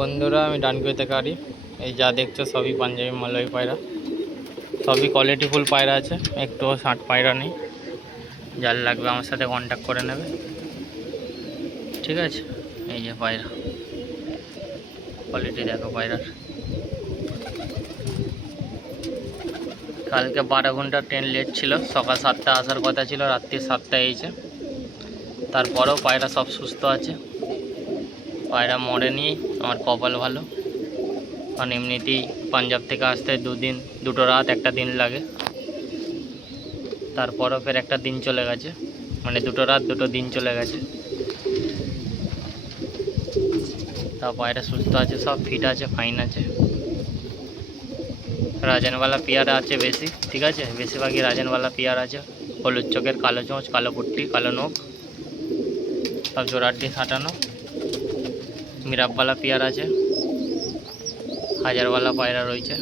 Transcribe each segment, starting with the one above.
বন্ধুরা, আমি ডানকুনি থেকে আরি। এই যা দেখছো সবই পাঞ্জাবি মালয় পায়রা, সবই কোয়ালিটিফুল পায়রা আছে, একটুও ষাট পায়রা নেই। যার লাগবে আমার সাথে কন্ট্যাক্ট করে নেবে, ঠিক আছে। এই যে পায়রা কোয়ালিটি দেখো পায়রার। কালকে 12 ঘন্টা ট্রেন লেট ছিল, সকাল 7টা আসার কথা ছিল, রাত্রি 7টায় এসেছে। তারপরেও পায়রা সব সুস্থ আছে, পায়রা মরেনি। আমার কপাল ভালো, কারণ এমনিতেই পাঞ্জাব থেকে আসতে দুটো রাত একটা দিন লাগে। তারপরও ফের একটা দিন চলে গেছে, মানে দুটো রাত দুটো দিন চলে গেছে। তা পায়রা সুস্থ আছে, সব ফিট আছে, ফাইন আছে। রাজনওয়ালা পেয়ারা আছে বেশি, ঠিক আছে। বেশিরভাগই রাজনওয়ালা পেয়ার আছে, হলুদ চোখের, কালো চোঁচ, কালো পুট্টি, কালো নখ, সব জোড়ার দিয়ে ছাটানো। মিরাবওয়ালা পেয়ার আছে, হাজারওয়ালা পায়রা রয়েছে,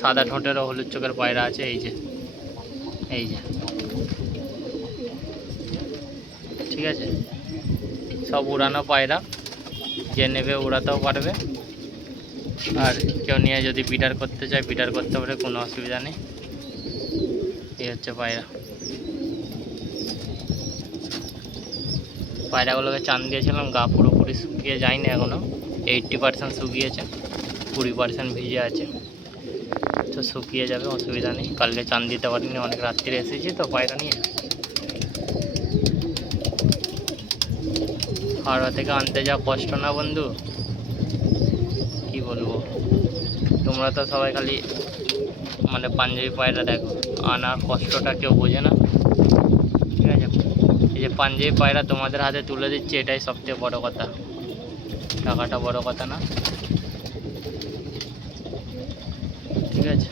সাদা ঠোঁটেরও হলুদ চোখের পায়রা আছে। এই যে ঠিক আছে, সব উড়ানো পায়রা, যে নেবে উড়াতেও পারবে। আর কেউ নিয়ে যদি বিডার করতে চায় বিডার করতে পারে, কোনো অসুবিধা নেই। এই হচ্ছে পায়রা। পায়রাগুলোকে চান দিয়েছিলাম, গা পুরোপুরি শুকিয়ে যায়নি এখনও, 80% শুকিয়েছে, 20% ভিজে আছে। তো শুকিয়ে যাবে, অসুবিধা নেই। কালকে চান দিতে পারিনি, অনেক রাত্রিরে এসেছি তো পায়রা নিয়ে। হাওড়া থেকে আনতে যা কষ্ট না বন্ধু, কি বলবো। তোমরা তো সবাই খালি মানে পাঞ্জাবি পায়রা দেখো, আনার কষ্টটা কেউ বোঝে না, ঠিক আছে। এই যে পাঞ্জাবি পায়রা তোমাদের হাতে তুলে দিচ্ছে, এটাই সবথেকে বড় কথা, টাকাটা বড় কথা না, ঠিক আছে।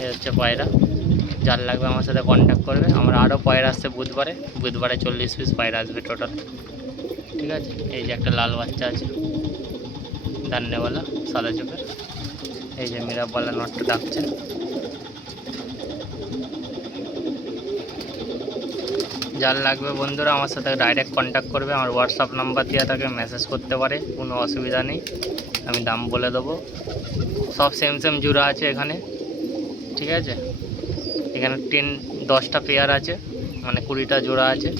এই হচ্ছে পায়রা। যার লাগবে আমার সাথে কন্ট্যাক্ট করবে। আমার আরও পায়রা আসছে বুধবারে 40 পিস পায়রা আসবে টোটাল, ঠিক আছে। এই যে একটা লাল বাচ্চা আছে, ধান্যওয়ালা, সাদা চোখের। এই যে মিরাবওয়ালা নটটা ডাকছে। যার লাগবে বন্ধুরা আমার সাথে ডাইরেক্ট কন্ট্যাক্ট করবে। আমার হোয়াটসঅ্যাপ নাম্বার দেওয়া থাকে, মেসেজ করতে পারে, কোনো অসুবিধা নেই। আমি দাম বলে দেবো। সব সেম জোড়া আছে এখানে, ঠিক আছে। এখানে 10টা পেয়ার আছে, মানে 20টা জোড়া আছে,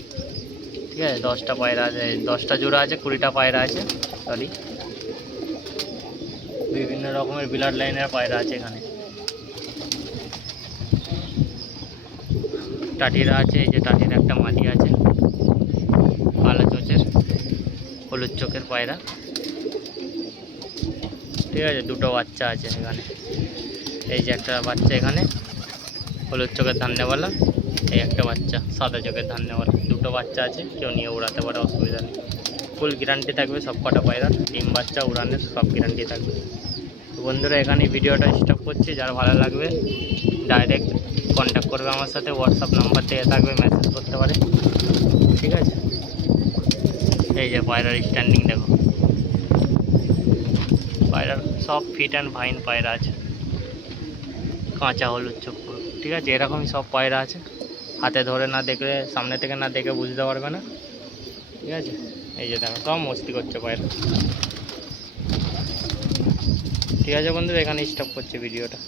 ঠিক আছে। 10টা পায়রা আছে, 10টা জোড়া আছে, 20টা পায়রা আছে, সরি। বিভিন্ন রকমের ব্লাড লাইনের পায়রা আছে এখানে। টাটিরা আছে, এই যে টাটির একটা মাদি আছে, কালো চোচের, হলুদ চোখের পায়রা, ঠিক আছে। দুটো বাচ্চা আছে এখানে। এই যে একটা বাচ্চা এখানে হলুদ চোখের ধান্যওয়ালা, এই একটা বাচ্চা সাদা চোখের ধান্যওয়ালা। দুটো বাচ্চা আছে, কেউ নিয়ে উড়াতে পারে, অসুবিধা নেই। ফুল গ্যারান্টি থাকবে সব কটা পায়রা, ডিম বাচ্চা উড়ানের সব গ্যারান্টি থাকবে। তো বন্ধুরা, এখানেই ভিডিওটা স্টপ করছি। যারা ভালো লাগবে ডাইরেক্ট কন্ট্যাক্ট করবে আমার সাথে, হোয়াটসঅ্যাপ নাম্বার দেওয়া থাকবে, মেসেজ করতে পারে, ঠিক আছে। এই যে পায়রার স্ট্যান্ডিং দেখো, পায়রার সব ফিট অ্যান্ড ফাইন পায়রা আছে, কাঁচা হলুদ চোখ পুরো, ঠিক আছে। এরকমই সব পায়রা আছে, হাতে ধরে না দেখলে, সামনে থেকে না দেখে বুঝতে পারবে না, ঠিক আছে। এই যে দেখো সব মস্তি করছে পায়রা, ঠিক আছে বন্ধুরা। এখানে স্টপ করছে ভিডিওটা।